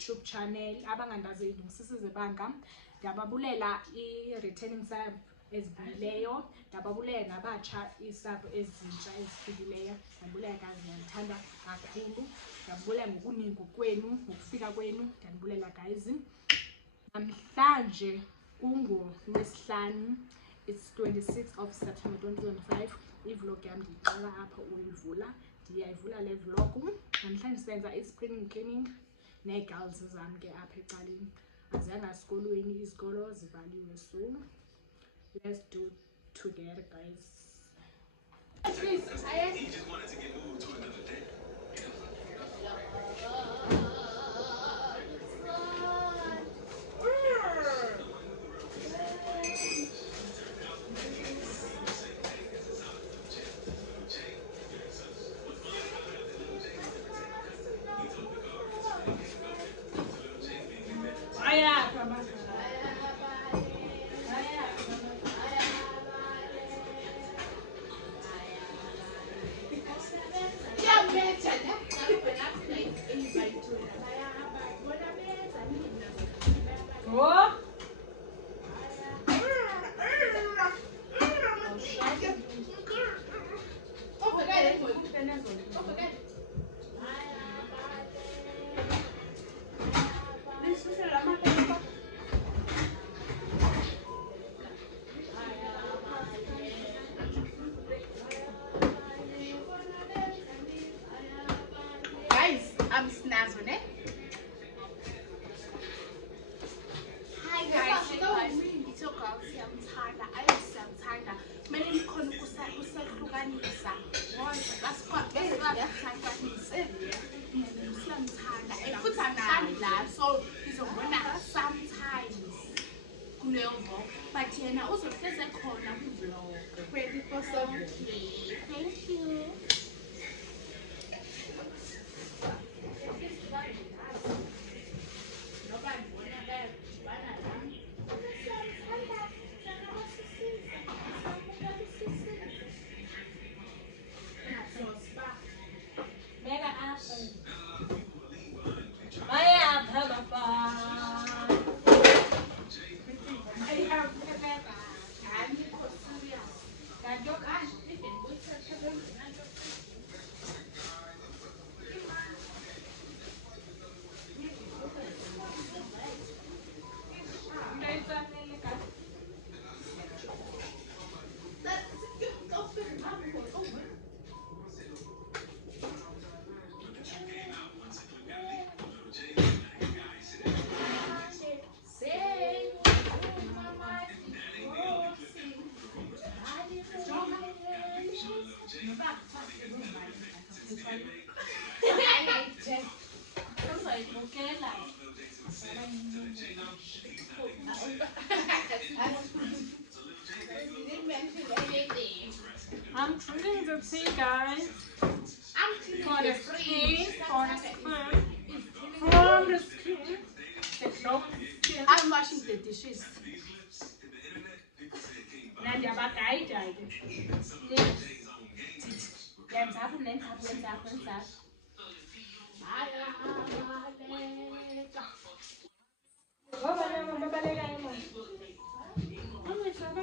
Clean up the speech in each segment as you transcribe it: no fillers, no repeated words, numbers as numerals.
YouTube channel. Abangandazi idingisisize banga. Ndiyababulela i-returning sub ezibuyileyo. Ndiyababulela nabatsha isub ezintsha ezifikileyo. Ndiyabulela guys, ndiyalithanda kakhulu. Ndiyabulela ngokuningi kwenu, ngokufika kwenu. Ndiyabulela guys. Namhlanje kungoLwesihlanu. It's 26th of September 2025. I-vlog yami ndiyiqala apha uyivula. Ndiyayivula le vlog. Namhlanje senza i-spring cleaning nee-girls zami ke apha ecaleni. Aziyanga esikolweni, izikolo zivaliwe, so let's do together guys. He just wanted to get moved to another day. So he's a winner sometimes. But yeah, also there's a corner vlog. Ready for some? Thank you. I'm drinking the tea, guys. For the skin, for the skin, from the skin, the cloak skin. I'm washing the dishes. Nadia bakai died. Let's have.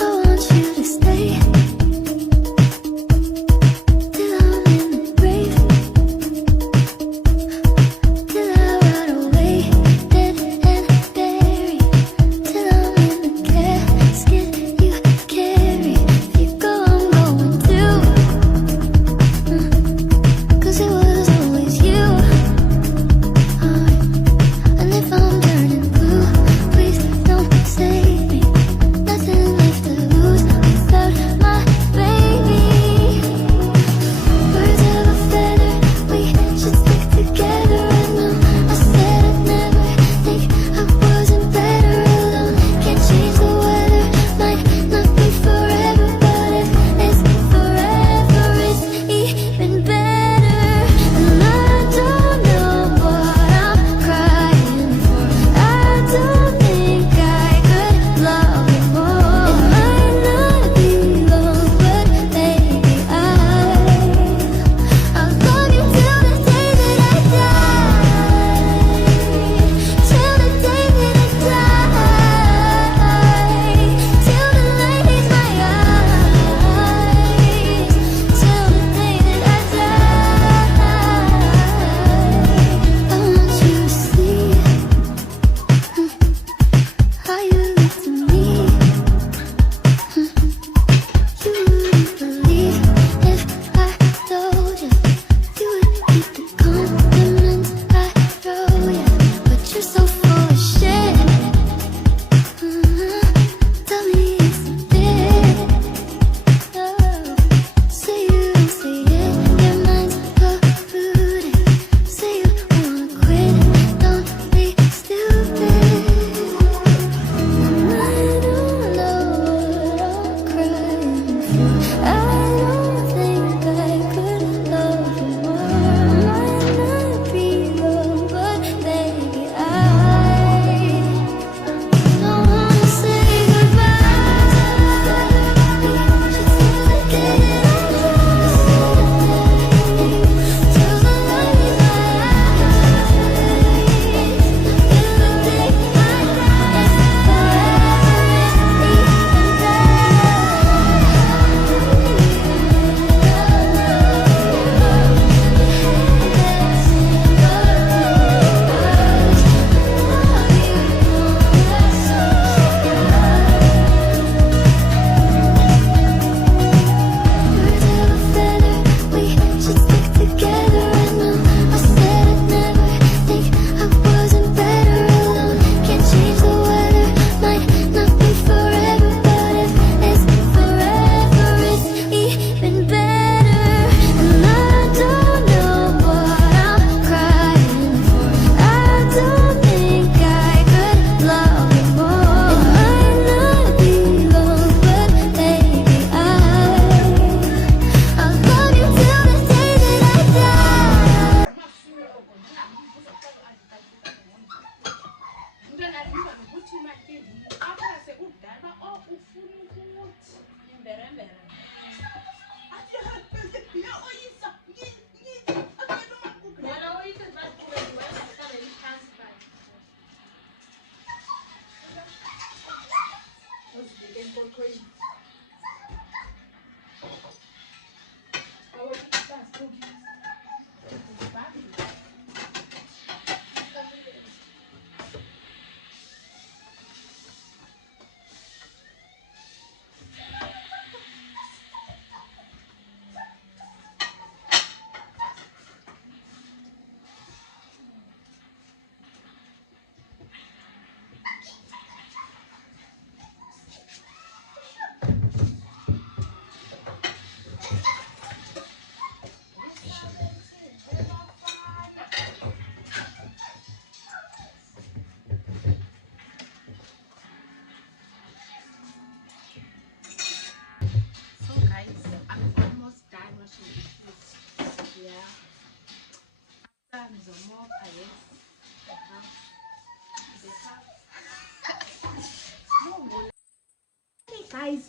I want you to stay.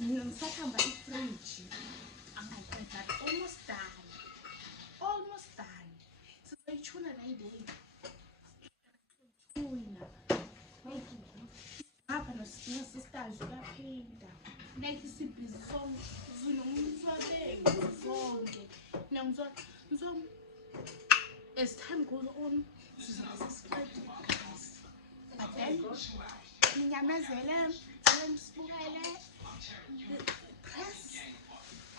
ngisathamba ifridge. Angaqeda almost done. Almost done. Sizoyichuna la idey. Chuna. Ngapha nosisters uyaphinda. Like sibhizi zinomswabengu zonke. Ngizwa as time goes on, sizobe sesiqedile guys. But then ninyamezele, sibukele, press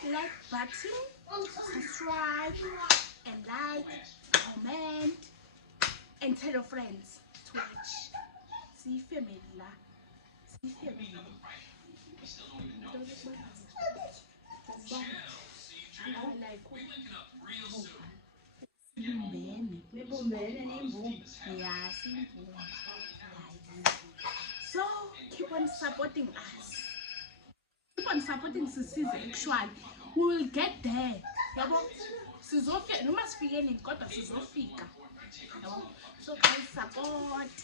the like button, subscribe and like, comment and tell your friends to watch. See family la. See family. Yeah, so keep on supporting us. Keep on supporting Sisi's actually. We will get there. Sizofika noma sifike nini kodwa sizofika. So guys, support,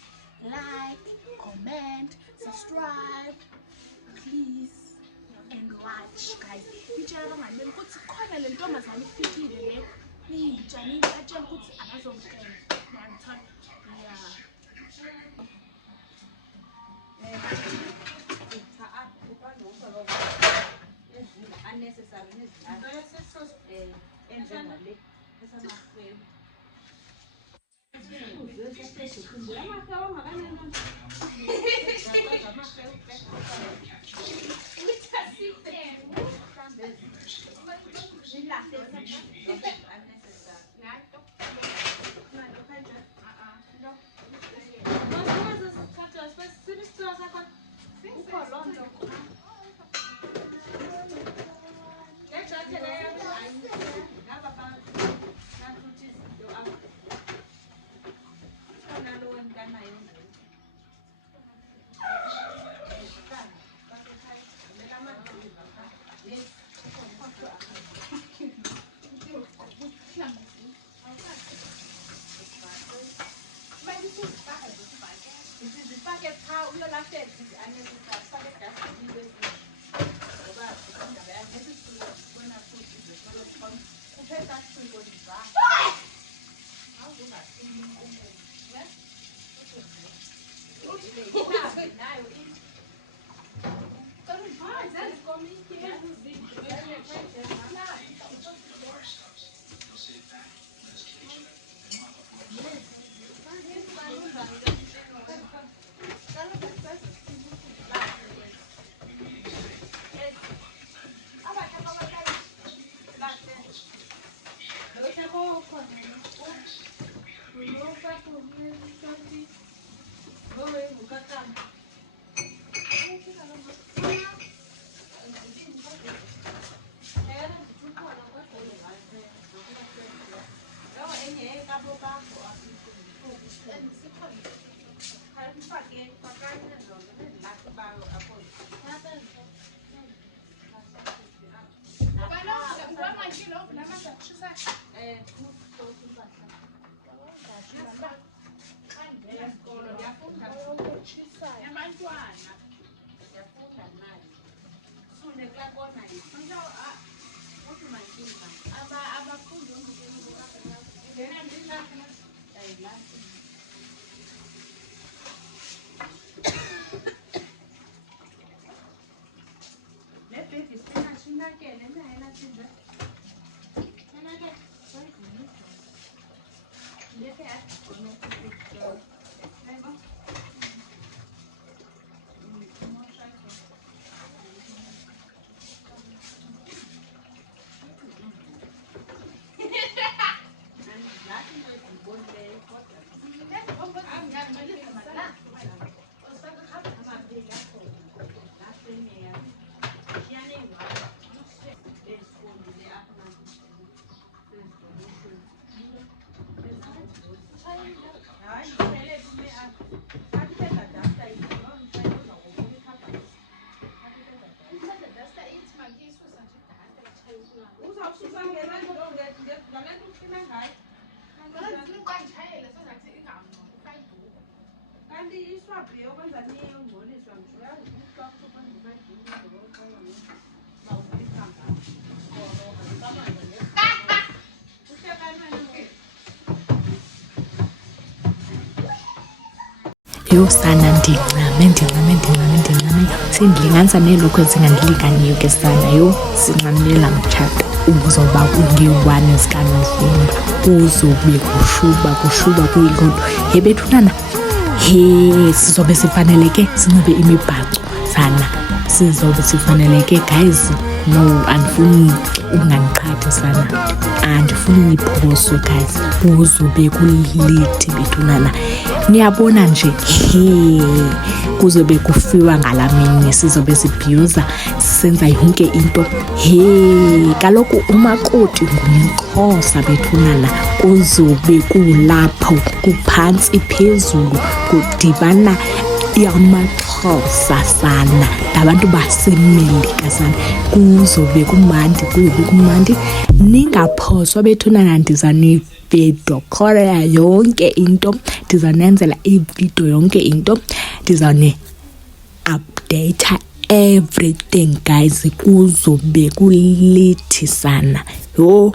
like, comment, subscribe, please, and watch guys. Ngitshela abangani bami ukuthi khona le ntombazane ifikile le niyitshanile batshela ukuthi abazongikela. Ngiyangithola. Yeah. Yho sana ndincame sendilinganisa neelokho ezingandilinganiyo ke sana. Yho sincamile la mtshato uzoba unge-1 zikaNovemba, kuzobe kushuba kuyiloo nto. He bethunana, he sizobe sifaneleke sinxibe imibhaco sana, sizobe sifaneleke guys. No, andifuni ungandiqhathi sana, andifuni niphoswe guys, kuzobe kulithi bethunana. Niyabona nje, he kuzobe kufiwa ngala mini, sizobe sibhiyoza senza yonke into. He kaloku umakoti ngumXhosa bethunana, kuzobe kulapho kuphantsi phezulu kudibana yamaXhosa sana nabantu baseMelika sana. Kuzobe kumandi, ningaphoswa bethunana. Ndiza nividiyo khola yonke into, ndiza nenzela ividiyo yonke into, ndiza ni-update everything guys. Kuzobe kulithi sana. Yho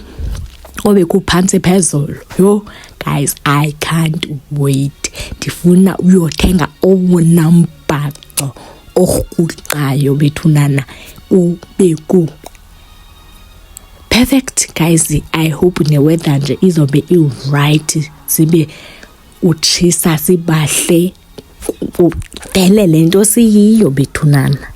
kobe kuphantsi phezulu. Yho guys, I can't wait. Ndifuna uyothenga owona mbhaco orhuqayo bethunana, ube perfect guys. I hope ne-weather nje izobe i-right, zibe utshisa sibahle, kuvele le nto siyiyo bethunana.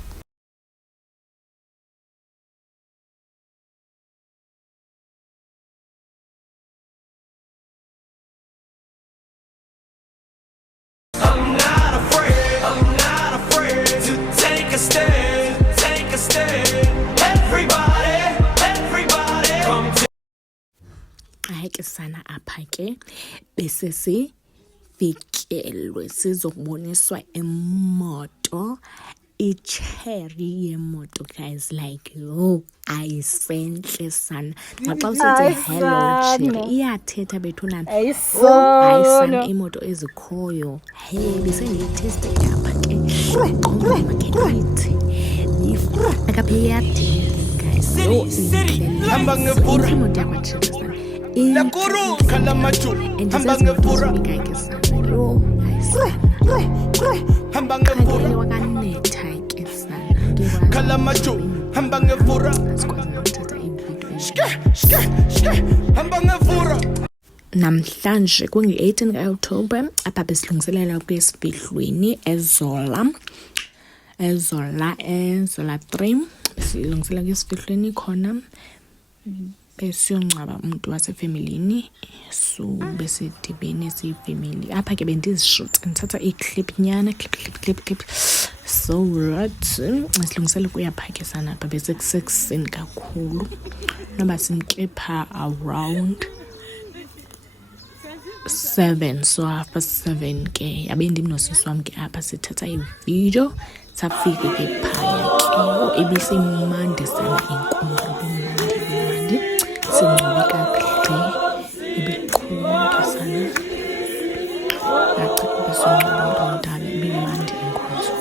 Hayi ke sana, apha ke bese sifikelwe sizoboniswa imoto, icherry yemoto guys. Like yho ayisentle sana. Naxa usenze hello cherry iyathetha bethunana. Hayi sana imoto ezikhoyo. Hey besendiyitheste apha ke makethi akapha iyadinga guys. Hamba ngevura imoto yakwacherry sana. Nakuru kalamaju hamba ngevura hamba ngevura kalamaju hamba ngevura hamba ngevura. Namhlanje kunge-18 ka-Okthobha, apha besilungiselela kwesifihlweni eZola 3. Besilungiselela kwesifihlweni khona besiyongcwaba umuntu wasefamilini, so besidibene siyifamily. Apha ke bendizishuta ndithatha iclip nyana, clip. So right, silungisele kuyaphakisana apha besekusekuseni kakhulu, noba simkepha around 7, so 7:30 ke yabe ndim nosisi wam ke apha sithatha ividiyo. Safike ke phaya ke ibisemandi sana inkumbulo imandi, singcwabe kakuhle, ibiqhubeka sana. Naxa besongcwaba umntana ibimandi inkonzo,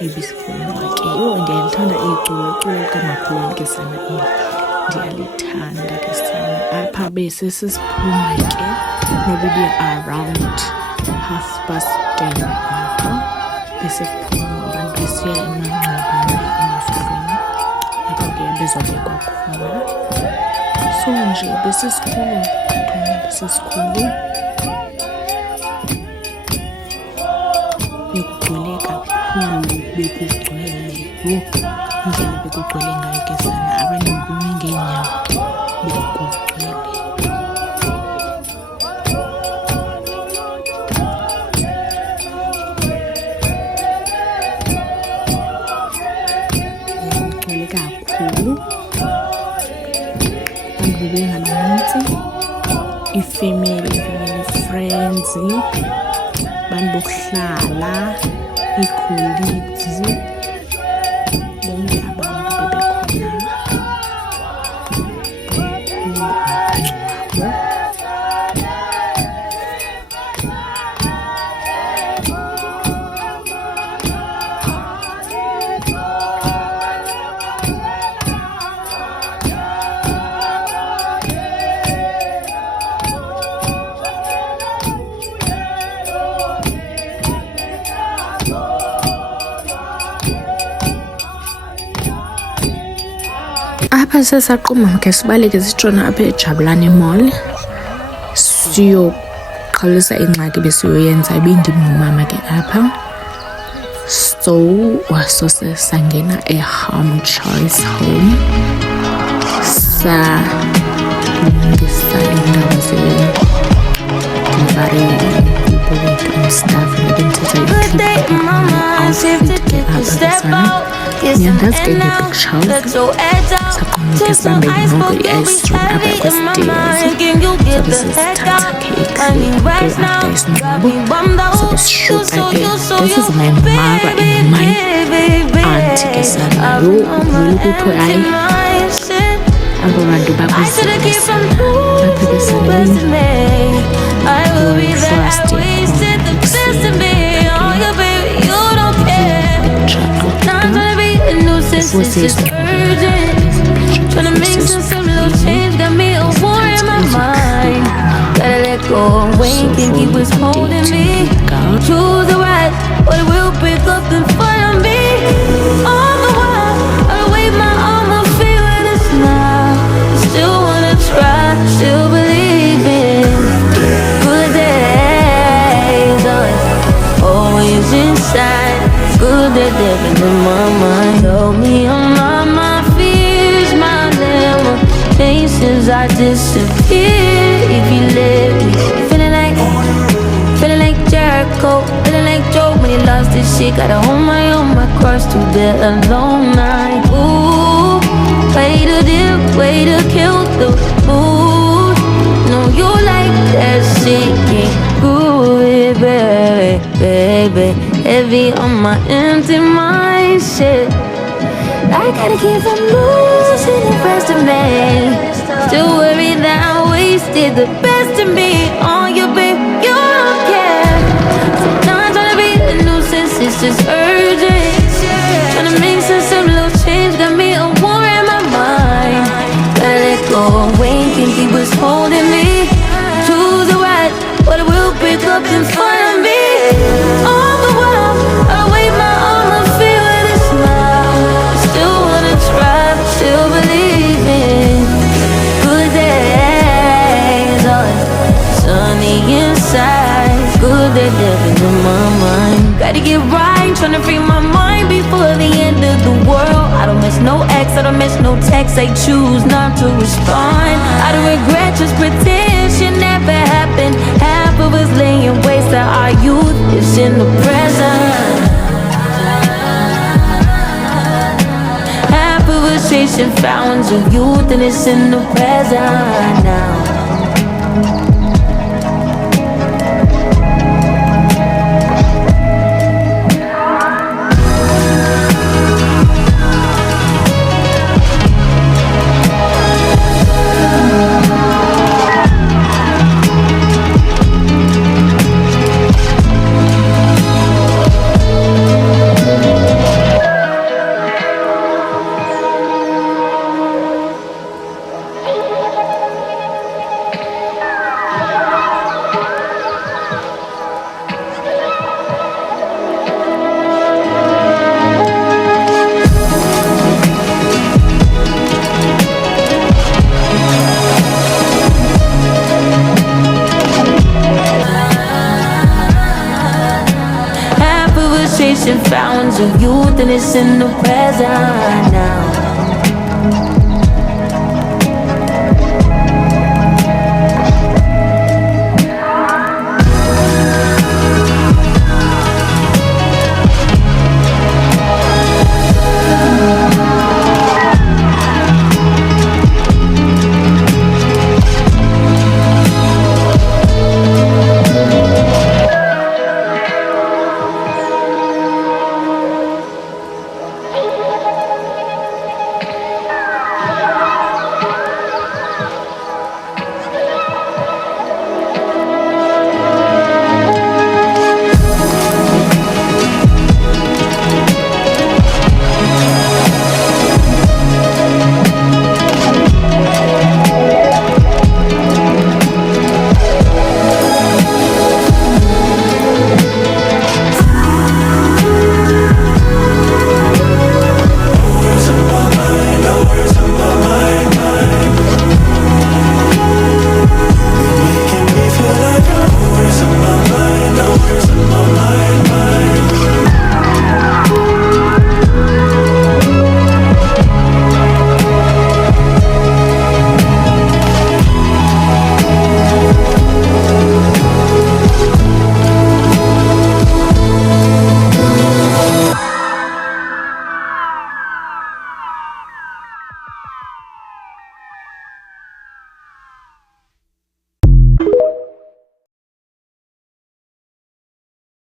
ibisifunwa ke. Yho ndiyalithanda iculo kamakhulu ke sana, ndiyalithanda ke sana. Apha besesiphuma ke noba around 10:30 apha besiphuma abantu besiya emangcwabeni emafihlweni apha ke bezobekwa khona. So nje besisikhulu bekugcwele kakhulu, bekugcwele. Yho indlela bekugcwele ngayo ke sana, abanye bebume ngeenyawo, bekugcwele. Kakhulu abantu bebengabanintsi, ifamily friends, bantu bokuhlala, ii-colleagues, bonke abantu bebekhona. Xa sesaquma ke sibaleke sitshona apha eJabulane Mall siyoqalisa ingxaki besiyoyenza ibindim nomama ke apha. So sangena eHome Choice Home salungisa iindawo ze-delivery and stuff. Ndithetha i-clip outfit ke apha sana. Ngiyandazi ke nge-bookshelf saqonda ke sibambe noko i-ice cream apha kwestairs. Sobe sisithatha ke i-clip ke after isinxibo sobe sishuta ke. This is my mother and my auntie ke sana. Lo kuthiwe hayi abo bantu bakuzisa apha ke sana It's urgent. Tryna make some little change, got me a war in my mind. Gotta let go of Wayne, think he was holding me. Choose the right, but it will break up in front of me. All the while, I wave my arm, I'm feeling this now. Still wanna try, still believe in good days. Always inside, good days living in my mind. Told me I'm on my fears, my limitations, I disappear if you let me. Feeling like Jericho, feeling like Joe when he lost his shit. Gotta hold my own, my cross to the alone night. Ooh, way to dip, way to kill the mood. No, you like that shit, get good, baby. Heavy on my empty mind, shit. I gotta keep from losing the rest of me. Still worry that I wasted the best of me on you, babe. You don't care. So now I'm tryna be a nuisance, it's just urgent. Tryna make some little change, got me a war in my mind. Gotta let go of Wayne, think he was holding me. Choose the right, but it will break up in front of me. All the while, I wave my arm, I'm feeling this now. Still wanna try, still believe in good days. Sunny inside, good days living in my mind. Gotta get right, tryna free my mind before the end of the world. I don't miss no ex, I don't miss no text. I choose not to respond. I don't regret, just pretend shit never happened. Half of us laying waste to our youth is in the present. Half of us chasing fountains of youth and it's in the present now. Chasing fountains of youth and it's in the present now.